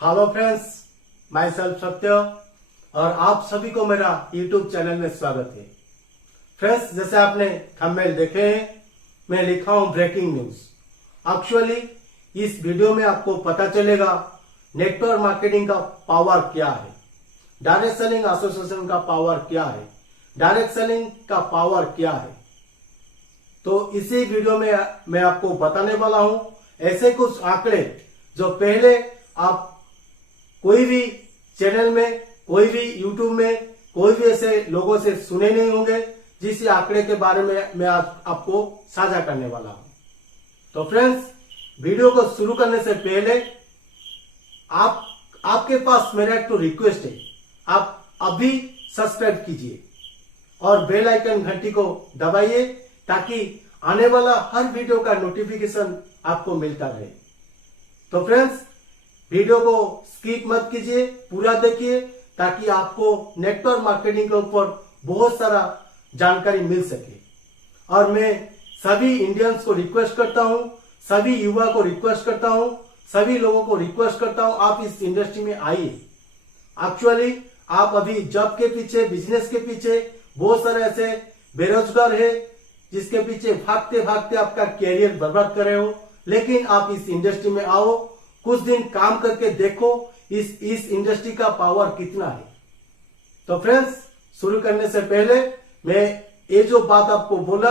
Hello friends, my self सत्य और आप सभी को मेरा यूट्यूब चैनल में स्वागत है। फ्रेंड्स, जैसे आपने थंबनेल देखे हैं, मैं लिखा हूं ब्रेकिंग न्यूज। एक्चुअली इस वीडियो में आपको पता चलेगा नेटवर्क मार्केटिंग का पावर क्या है, डायरेक्ट सेलिंग एसोसिएशन का पावर क्या है, डायरेक्ट सेलिंग का पावर क्या है। तो इसी वीडियो में मैं आपको बताने वाला हूं ऐसे कुछ आंकड़े जो पहले आप कोई भी चैनल में, कोई भी यूट्यूब में, कोई भी ऐसे लोगों से सुने नहीं होंगे, जिस आंकड़े के बारे में मैं आज आपको साझा करने वाला हूं। तो फ्रेंड्स, वीडियो को शुरू करने से पहले आपके पास मेरा एक तो रिक्वेस्ट है, आप अभी सब्सक्राइब कीजिए और बेल आइकन घंटी को दबाइए ताकि आने वाला हर वीडियो का नोटिफिकेशन आपको मिलता रहे। तो फ्रेंड्स, वीडियो को स्किप मत कीजिए, पूरा देखिए ताकि आपको नेटवर्क मार्केटिंग के ऊपर बहुत सारा जानकारी मिल सके। और मैं सभी इंडियंस को रिक्वेस्ट करता हूं, सभी युवा को रिक्वेस्ट करता हूं, सभी लोगों को रिक्वेस्ट करता हूं, आप इस इंडस्ट्री में आइए। एक्चुअली आप अभी जॉब के पीछे, बिजनेस के पीछे, बहुत सारे ऐसे बेरोजगार है जिसके पीछे भागते भागते आपका कैरियर बर्बाद कर रहे हो। लेकिन आप इस इंडस्ट्री में आओ, कुछ दिन काम करके देखो इस इंडस्ट्री का पावर कितना है। तो फ्रेंड्स, शुरू करने से पहले मैं ये जो बात आपको बोला,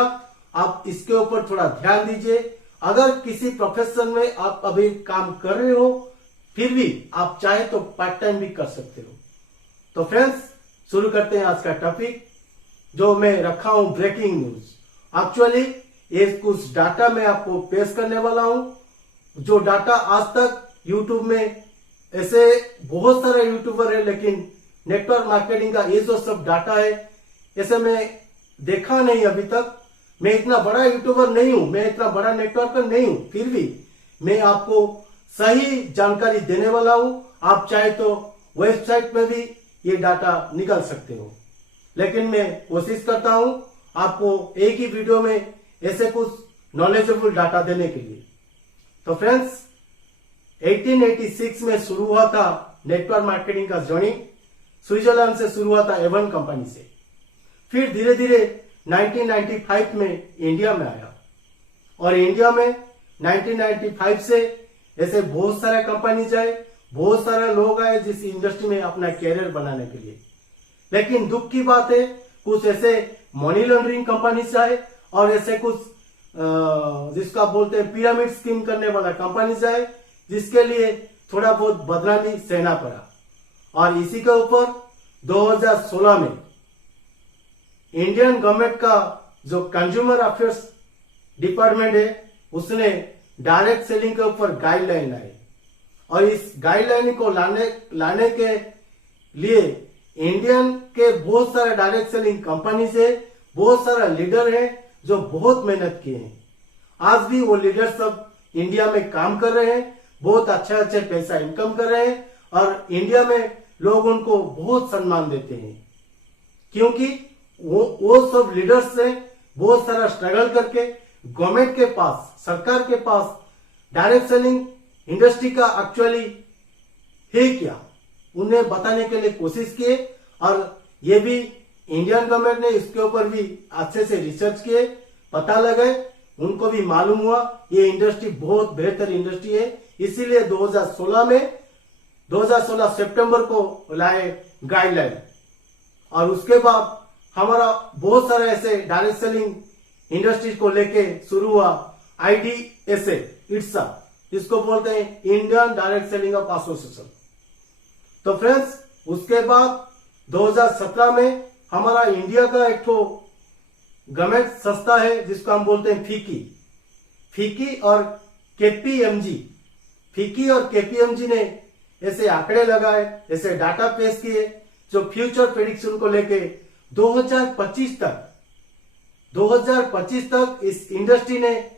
आप इसके ऊपर थोड़ा ध्यान दीजिए। अगर किसी प्रोफेशन में आप अभी काम कर रहे हो, फिर भी आप चाहे तो पार्ट टाइम भी कर सकते हो। तो फ्रेंड्स, शुरू करते हैं आज का टॉपिक जो मैं रखा हूं, ब्रेकिंग न्यूज। एक्चुअली ये कुछ डाटा मैं आपको पेश करने वाला हूं। जो डाटा आज तक यूट्यूब में, ऐसे बहुत सारे यूट्यूबर है लेकिन नेटवर्क मार्केटिंग का ये जो सब डाटा है, ऐसे मैं देखा नहीं अभी तक। मैं इतना बड़ा यूट्यूबर नहीं हूं, मैं इतना बड़ा नेटवर्कर नहीं हूं, फिर भी मैं आपको सही जानकारी देने वाला हूं। आप चाहे तो वेबसाइट में भी ये डाटा निकाल सकते हो, लेकिन मैं कोशिश करता हूं आपको एक ही वीडियो में ऐसे कुछ नॉलेजेबल डाटा देने के लिए। तो फ्रेंड्स, 1886 में शुरू हुआ था नेटवर्क मार्केटिंग का जर्नी। स्विट्जरलैंड से शुरू हुआ था, एवन कंपनी से। फिर धीरे धीरे 1995 में इंडिया में आया और इंडिया में 1995 से ऐसे बहुत सारे कंपनीज आए, बहुत सारे लोग आए जिस इंडस्ट्री में अपना कैरियर बनाने के लिए। लेकिन दुख की बात है, कुछ ऐसे मनी लॉन्ड्रिंग कंपनीज आए और ऐसे कुछ जिसका बोलते हैं पिरामिड स्कीम करने वाला कंपनीज आए, जिसके लिए थोड़ा बहुत बदनामी सहना पड़ा। और इसी के ऊपर 2016 में इंडियन गवर्नमेंट का जो कंज्यूमर अफेयर्स डिपार्टमेंट है, उसने डायरेक्ट सेलिंग के ऊपर गाइडलाइन लाई। और इस गाइडलाइन को लाने के लिए इंडियन के बहुत सारे डायरेक्ट सेलिंग कंपनी से बहुत सारा लीडर है जो बहुत मेहनत किए हैं। आज भी वो लीडर सब इंडिया में काम कर रहे हैं, बहुत अच्छे पैसा इनकम कर रहे हैं और इंडिया में लोग उनको बहुत सम्मान देते हैं, क्योंकि वो सब लीडर्स से बहुत सारा स्ट्रगल करके गवर्नमेंट के पास, सरकार के पास डायरेक्ट सेलिंग इंडस्ट्री का एक्चुअली है क्या, उन्हें बताने के लिए कोशिश किए। और ये भी इंडियन गवर्नमेंट ने इसके ऊपर भी अच्छे से रिसर्च किए, पता लगे, उनको भी मालूम हुआ ये इंडस्ट्री बहुत बेहतर इंडस्ट्री है। इसीलिए 2016 सितंबर को लाए गाइडलाइन। और उसके बाद हमारा बहुत सारे ऐसे डायरेक्ट सेलिंग इंडस्ट्रीज को लेके शुरू हुआ IDSA, इट्सा, जिसको बोलते हैं Indian direct selling of association. तो फ्रेंड्स, उसके बाद 2017 में हमारा इंडिया का एक तो गवर्नमेंट संस्था है जिसको हम बोलते हैं फीकी और KPMG। फीकी और KPMG ने ऐसे आंकड़े लगाए, ऐसे डाटा पेश किए जो फ्यूचर प्रेडिक्शन को लेके 2025 तक इस इंडस्ट्री ने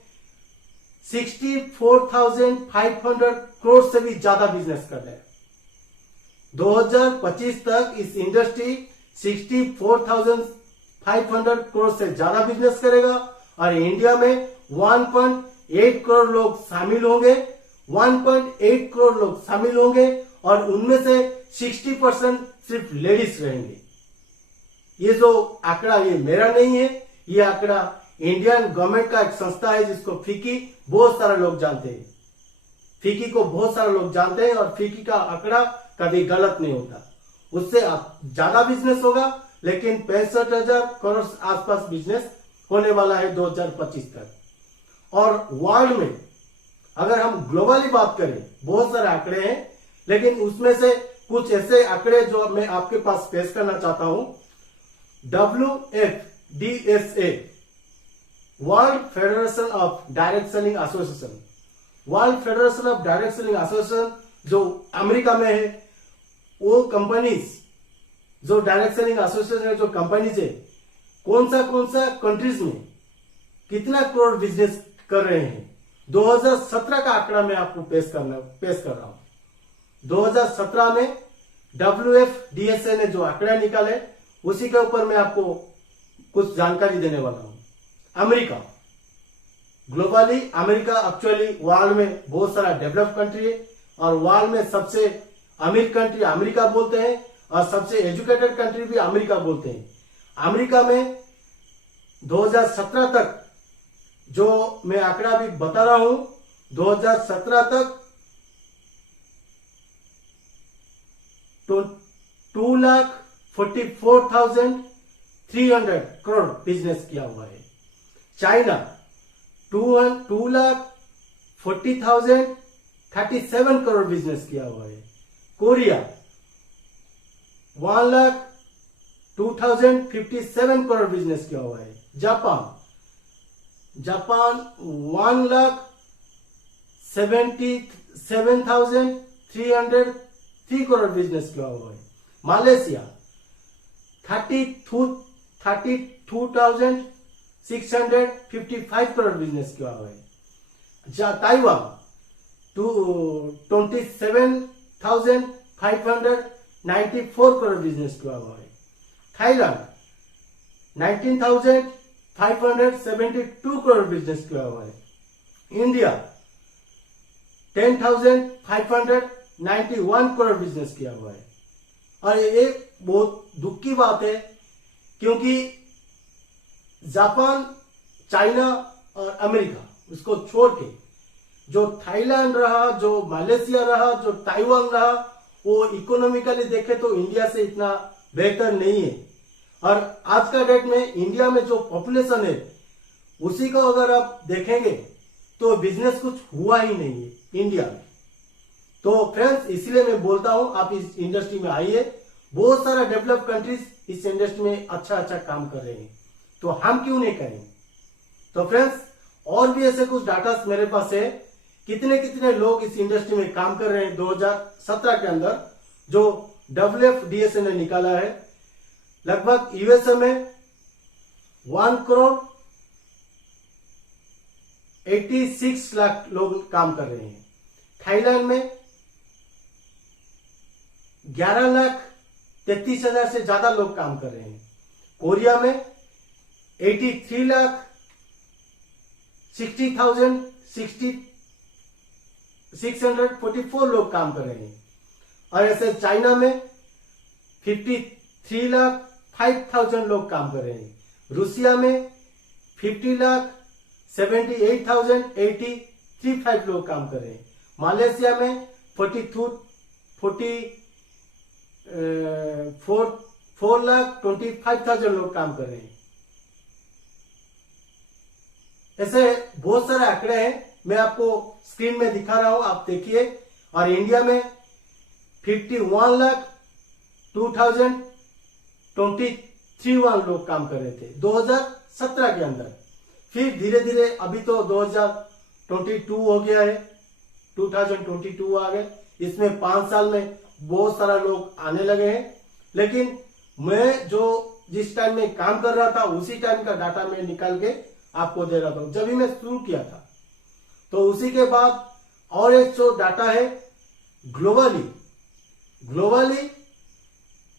64,500 करोड़ से भी ज्यादा बिजनेस कर रहे हैं। 2025 तक इस इंडस्ट्री 64,500 करोड़ से ज्यादा बिजनेस करेगा और इंडिया में 1.8 करोड़ लोग शामिल होंगे 1.8 करोड़ लोग शामिल होंगे और उनमें से 60% सिर्फ लेडीज रहेंगे। ये जो आंकड़ा ये मेरा नहीं है, ये आंकड़ा इंडियन गवर्नमेंट का एक संस्था है जिसको फिकी बहुत सारे लोग जानते हैं। फिकी को बहुत सारे लोग जानते हैं और फिकी का आंकड़ा कभी गलत नहीं होता। उससे आप ज्यादा बिजनेस होगा, लेकिन 65,000 करोड़ आसपास बिजनेस होने वाला है 2025 तक। और वर्ल्ड में अगर हम ग्लोबली बात करें, बहुत सारे आंकड़े हैं, लेकिन उसमें से कुछ ऐसे आंकड़े जो मैं आपके पास पेश करना चाहता हूं। WFDSA, world federation of direct selling association, world federation of direct selling association जो अमेरिका में है, वो कंपनीज जो डायरेक्ट सेलिंग एसोसिएशन है, जो कंपनीज है, कौन सा कंट्रीज में कितना करोड़ बिजनेस कर रहे हैं, 2017 का आंकड़ा मैं आपको पेश कर रहा हूं। 2017 में WFDSA ने जो आंकड़ा निकाले, उसी के ऊपर मैं आपको कुछ जानकारी देने वाला हूं। America, globally America actually world में बहुत सारा डेवलप कंट्री है और वर्ल्ड में सबसे अमीर कंट्री अमेरिका बोलते हैं और सबसे एजुकेटेड कंट्री भी अमेरिका बोलते हैं। अमेरिका में 2017 तक जो मैं आंकड़ा भी बता रहा हूं, 2017 तक 2,44,300 करोड़ बिजनेस किया हुआ है। चाइना 2,40,037 करोड़ बिजनेस किया हुआ है। कोरिया 1,02,057 करोड़ बिजनेस किया हुआ है। जापान 1,77,303 करोड़ बिजनेस किया हुआ है। मालेशिया 32,655 करोड़ बिजनेस किया हुआ है। ताइवान 27,594 करोड़ बिजनेस किया हुआ है। थाईलैंड 19,572 करोड़ बिजनेस किया हुआ है। इंडिया 10,591 करोड़ बिजनेस किया हुआ है। और ये बहुत दुख की बात है, क्योंकि जापान, चाइना और अमेरिका उसको छोड़ के जो थाईलैंड रहा, जो मलेशिया रहा, जो ताइवान रहा, वो इकोनॉमिकली देखे तो इंडिया से इतना बेहतर नहीं है। और आज का डेट में इंडिया में जो पॉपुलेशन है, उसी को अगर आप देखेंगे तो बिजनेस कुछ हुआ ही नहीं है इंडिया में। तो फ्रेंड्स, इसलिए मैं बोलता हूं आप इस इंडस्ट्री में आइए। बहुत सारा डेवलप कंट्रीज इस इंडस्ट्री में अच्छा काम कर रहे हैं, तो हम क्यों नहीं करेंगे। तो फ्रेंड्स, और भी ऐसे कुछ डाटा मेरे पास है, कितने लोग इस इंडस्ट्री में काम कर रहे हैं 2017 के अंदर, जो WFDSA ने निकाला है। लगभग यूएसए में 1,86 लाख लोग काम कर रहे हैं। थाईलैंड में 11,33,000 से ज्यादा लोग काम कर रहे हैं। कोरिया में 83,60,644 लोग काम कर रहे हैं। और ऐसे चाइना में 53,05,000 लोग काम कर रहे हैं। रूसिया में 50,78,035 लोग काम कर रहे हैं। मालेशिया में 4,25,000 लोग काम कर रहे हैं। ऐसे बहुत सारे आंकड़े हैं, मैं आपको स्क्रीन में दिखा रहा हूं, आप देखिए। और इंडिया में 51,02,023 लोग काम कर रहे थे 2017 के अंदर। फिर धीरे धीरे अभी तो 2022 हो गया है, 2022 आ गए। इसमें 5 साल में बहुत सारा लोग आने लगे हैं। लेकिन मैं जो जिस टाइम में काम कर रहा था, उसी टाइम का डाटा मैं निकाल के आपको दे रहा था, जब भी मैं शुरू किया था। तो उसी के बाद और एक जो डाटा है ग्लोबली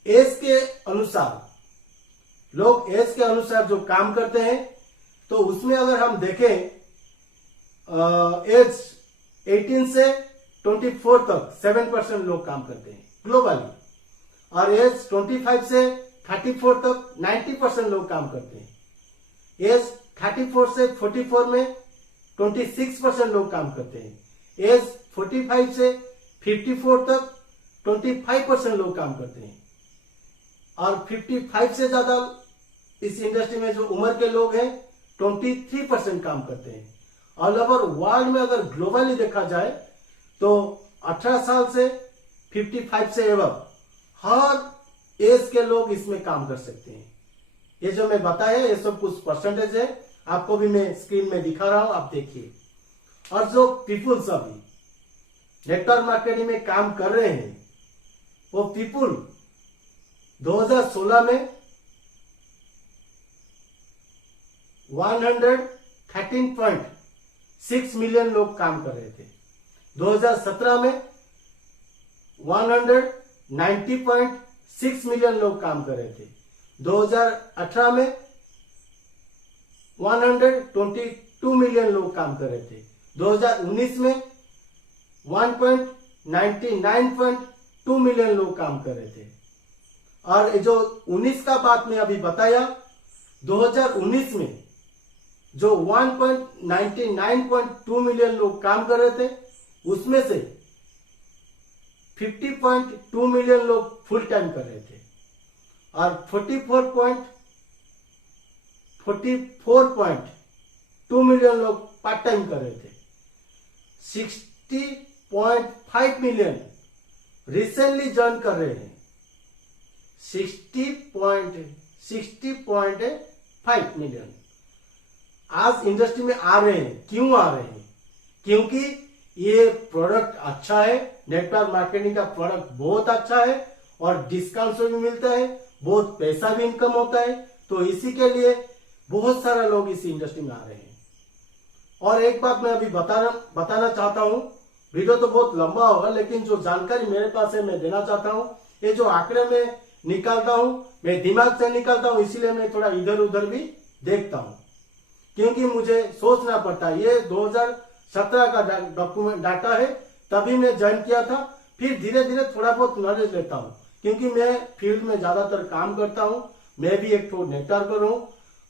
एज के अनुसार, लोग एज के अनुसार जो काम करते हैं, तो उसमें अगर हम देखें एज 18 से 24 तक 7% लोग काम करते हैं ग्लोबली, और एज 25 से 34 तक 90% लोग काम करते हैं। एज 34 से 44 में 26% लोग काम करते हैं। एज 45 से 54 तक 25% लोग काम करते हैं, और 55 से ज्यादा इस इंडस्ट्री में जो उम्र के लोग हैं 23% काम करते हैं। ऑल ओवर वर्ल्ड में अगर ग्लोबली देखा जाए तो 18 साल से 55 से एवं हर एज के लोग इसमें काम कर सकते हैं। ये जो मैं बताया ये सब कुछ परसेंटेज है, आपको भी मैं स्क्रीन में दिखा रहा हूं, आप देखिए। और जो पीपुल्स अभी नेटवर्क मार्केटिंग में काम कर रहे हैं वो पीपुल 2016 में 113.6 मिलियन लोग काम कर रहे थे। 2017 में 190.6 मिलियन लोग काम कर रहे थे। 2018 में 122 मिलियन लोग काम कर रहे थे। 2019 में 199.2 मिलियन लोग काम कर रहे थे। और जो 19 का बात मैं अभी बताया, 2019 में जो 199.2 मिलियन लोग काम कर रहे थे उसमें से 50.2 मिलियन लोग फुल टाइम कर रहे थे, और 44.2 मिलियन लोग पार्ट टाइम कर रहे थे। 60.5 मिलियन रिसेंटली ज्वाइन कर रहे हैं। 60.5 मिलियन आज इंडस्ट्री में आ रहे हैं। क्यों आ रहे हैं? क्योंकि ये प्रोडक्ट अच्छा है, नेटवर्क मार्केटिंग का प्रोडक्ट बहुत अच्छा है और डिस्काउंट भी मिलता है, बहुत पैसा भी इनकम होता है, तो इसी के लिए बहुत सारे लोग इस इंडस्ट्री में आ रहे हैं। और एक बात मैं अभी बताना चाहता हूं, वीडियो तो बहुत लंबा होगा लेकिन जो जानकारी मेरे पास है मैं देना चाहता हूं। ये जो आंकड़े में निकालता हूं मैं दिमाग से निकालता हूं, इसीलिए मैं थोड़ा इधर उधर भी देखता हूं, क्योंकि मुझे सोचना पड़ता है। ये 2017 का डॉक्यूमेंट डाटा है, तभी मैं ज्वाइन किया था। फिर धीरे धीरे थोड़ा बहुत नॉलेज लेता हूं, क्योंकि मैं फील्ड में ज्यादातर काम करता हूं। मैं भी एक नेटवर्कर हूं।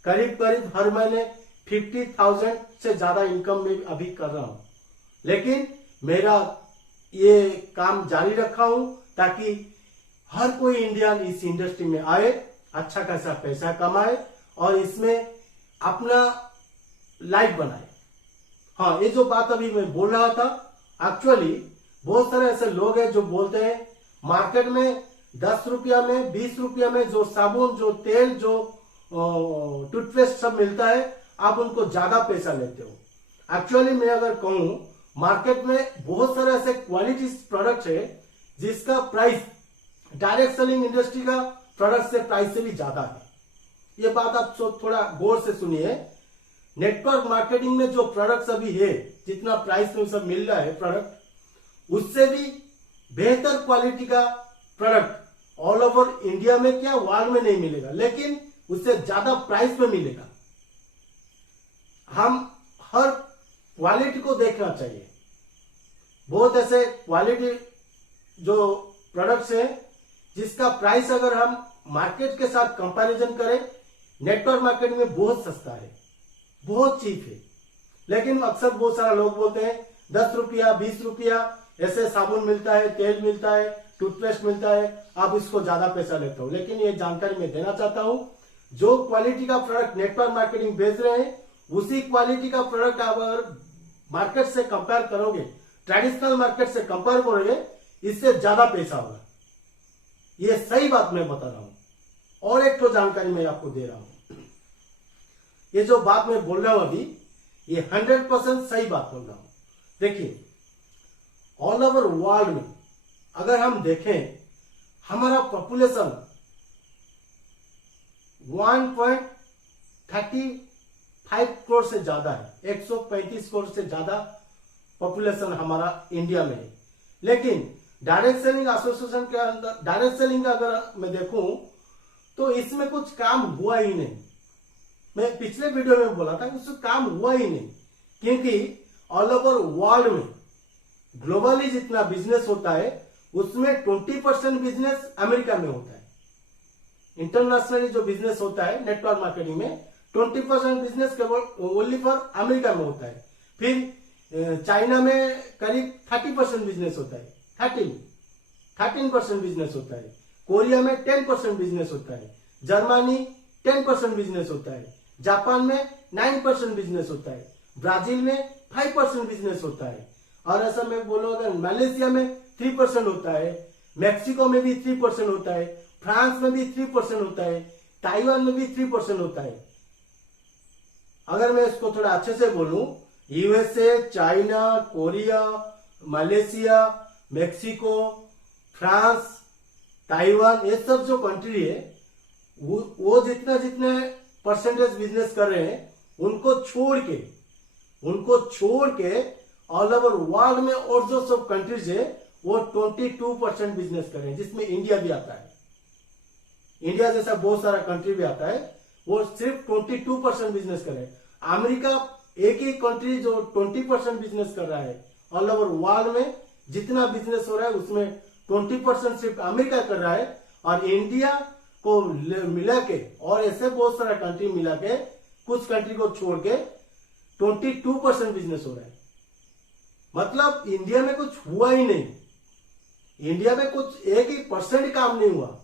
करीब करीब हर महीने 50,000 से ज्यादा इनकम में अभी कर रहा हूं, लेकिन मेरा ये काम जारी रखा हूं ताकि हर कोई इंडियन इस इंडस्ट्री में आए, अच्छा खासा पैसा कमाए और इसमें अपना लाइफ बनाए। हाँ, ये जो बात अभी मैं बोल रहा था, एक्चुअली बहुत सारे ऐसे लोग हैं जो बोलते हैं मार्केट में 10 रुपया में 20 रुपया में जो साबुन, जो तेल, जो टूथपेस्ट सब मिलता है, आप उनको ज्यादा पैसा लेते हो। एक्चुअली मैं अगर कहूं, मार्केट में बहुत सारे ऐसे क्वालिटी प्रोडक्ट्स है जिसका प्राइस डायरेक्ट सेलिंग इंडस्ट्री का प्रोडक्ट से प्राइस से भी ज्यादा है। ये बात आप थोड़ा गौर से सुनिए। नेटवर्क मार्केटिंग में जो प्रोडक्ट्स अभी है, जितना प्राइस में सब मिल रहा है प्रोडक्ट, उससे भी बेहतर क्वालिटी का प्रोडक्ट ऑल ओवर इंडिया में क्या वर्ल्ड में नहीं मिलेगा, लेकिन उससे ज्यादा प्राइस में मिलेगा। हम हर क्वालिटी को देखना चाहिए। बहुत ऐसे क्वालिटी जो प्रोडक्ट्स हैं जिसका प्राइस अगर हम मार्केट के साथ कंपैरिजन करें, नेटवर्क मार्केटिंग में बहुत सस्ता है, बहुत चीप है। लेकिन अक्सर बहुत सारा लोग बोलते हैं 10 रुपया 20 रुपया ऐसे साबुन मिलता है, तेल मिलता है, टूथपेस्ट मिलता है, आप इसको ज्यादा पैसा लेते हो। लेकिन ये जानकारी मैं देना चाहता हूं, जो क्वालिटी का प्रोडक्ट नेटवर्क मार्केटिंग बेच रहे हैं उसी क्वालिटी का प्रोडक्ट आप अगर मार्केट से कंपेयर करोगे, ट्रेडिशनल मार्केट से कंपेयर करोगे, इससे ज्यादा पैसा होगा। ये सही बात मैं बता रहा हूं। और एक तो जानकारी मैं आपको दे रहा हूं, ये जो बात मैं बोल रहा हूं अभी, ये 100% सही बात बोल रहा हूं। देखिए, ऑल ओवर वर्ल्ड में अगर हम देखें, हमारा पॉपुलेशन 1.35 करोड़ से ज्यादा है। 135 करोड़ से ज्यादा पॉपुलेशन हमारा इंडिया में है। लेकिन डायरेक्ट सेलिंग एसोसिएशन के अंदर डायरेक्ट सेलिंग का अगर मैं देखूं तो इसमें कुछ काम हुआ ही नहीं। मैं पिछले वीडियो में बोला था कि उससे काम हुआ ही नहीं, क्योंकि ऑल ओवर वर्ल्ड में ग्लोबली जितना बिजनेस होता है उसमें 20% बिजनेस अमेरिका में होता है। इंटरनेशनली जो बिजनेस होता है नेटवर्क मार्केटिंग में 20% बिजनेस केवल ओनली फॉर अमेरिका में होता है। फिर चाइना में करीब 30% बिजनेस होता है, 13% बिजनेस होता है। कोरिया में 10% बिजनेस होता है। जर्मनी 10% बिजनेस होता है। जापान में 9% बिजनेस होता है। ब्राजील में 5% बिजनेस होता है। और ऐसा मैं बोलूं अगर मलेशिया में 3% होता है, मैक्सिको में भी 3% होता है, फ्रांस में भी 3% होता है, ताइवान में भी 3% होता है। अगर मैं इसको थोड़ा अच्छे से बोलूं, USA, China, Korea, Malaysia, Mexico, France, Taiwan, ये सब जो कंट्री है वो जितना जितने परसेंटेज बिजनेस कर रहे हैं उनको छोड़ के ऑल ओवर वर्ल्ड में और जो सब कंट्रीज है वो 22% बिजनेस कर रहे हैं, जिसमें इंडिया भी आता है। इंडिया जैसा बहुत सारा कंट्री भी आता है, वो सिर्फ 22% बिजनेस कर रहे हैं। अमेरिका एक ही कंट्री जो 20% बिजनेस कर रहा है। ऑल ओवर वर्ल्ड में जितना बिजनेस हो रहा है उसमें 20% सिर्फ अमेरिका कर रहा है, और इंडिया को मिला के और ऐसे बहुत सारा कंट्री मिला के कुछ कंट्री को छोड़ के 22% बिजनेस हो रहा है। मतलब इंडिया में कुछ हुआ ही नहीं, इंडिया में कुछ 1% काम नहीं हुआ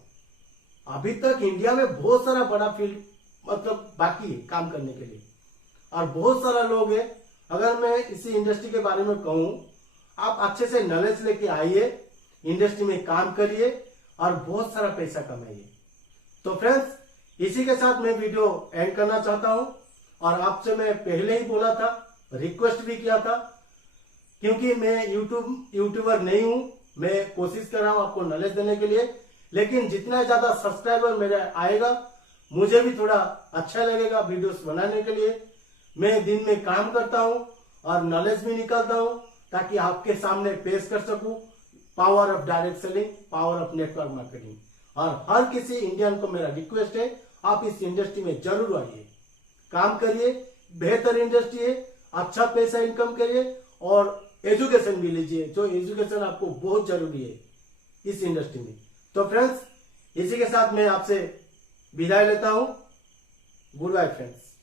अभी तक। इंडिया में बहुत सारा बड़ा फील्ड मतलब बाकी है काम करने के लिए, और बहुत सारा लोग है। अगर मैं इसी इंडस्ट्री के बारे में कहूं, आप अच्छे से नॉलेज लेके आइए, इंडस्ट्री में काम करिए और बहुत सारा पैसा कमाइए। तो फ्रेंड्स, इसी के साथ मैं वीडियो एंड करना चाहता हूं। और आपसे मैं पहले ही बोला था, रिक्वेस्ट भी किया था, क्योंकि मैं यूट्यूबर नहीं हूं, मैं कोशिश कर रहा हूं आपको नॉलेज देने के लिए। लेकिन जितना ज्यादा सब्सक्राइबर मेरा आएगा मुझे भी थोड़ा अच्छा लगेगा वीडियोस बनाने के लिए। मैं दिन में काम करता हूं और नॉलेज भी निकालता हूं ताकि आपके सामने पेश कर सकूं power of direct selling, power of network marketing. और हर किसी इंडियन को मेरा रिक्वेस्ट है, आप इस इंडस्ट्री में जरूर आइए, काम करिए। बेहतर इंडस्ट्री है, अच्छा पैसा इनकम करिए और एजुकेशन भी लीजिए, जो एजुकेशन आपको बहुत जरूरी है इस इंडस्ट्री में। तो फ्रेंड्स, इसी के साथ मैं आपसे विदाई लेता हूं। Good bye friends.